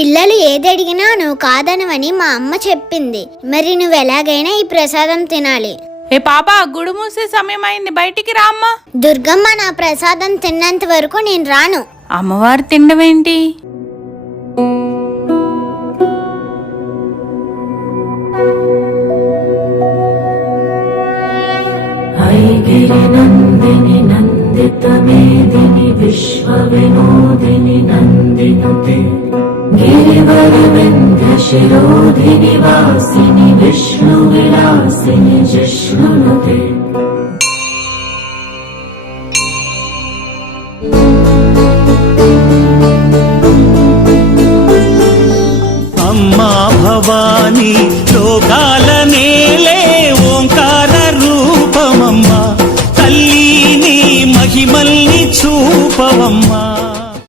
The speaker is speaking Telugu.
పిల్లలు ఏది అడిగినా నువ్వు కాదనవని మా అమ్మ చెప్పింది. మరి నువ్వు ఎలాగైనా ఈ ప్రసాదం తినాలి. ఏ పాపా, గుడి మూసే సమయం అయింది, బయటికి రా అమ్మా. దుర్గమ్మ, నా ప్రసాదం తిన్నంత వరకు నేను రాను. అమ్మవారు తినడమేంటి? गिरिनन्दिनि नन्दितमेदिनि विश्वविनोदिनि नन्दिनुते गिरिवरविन्ध्यशिरोधिनि वासिनि विष्णुविलासिनि जिष्णुनुते।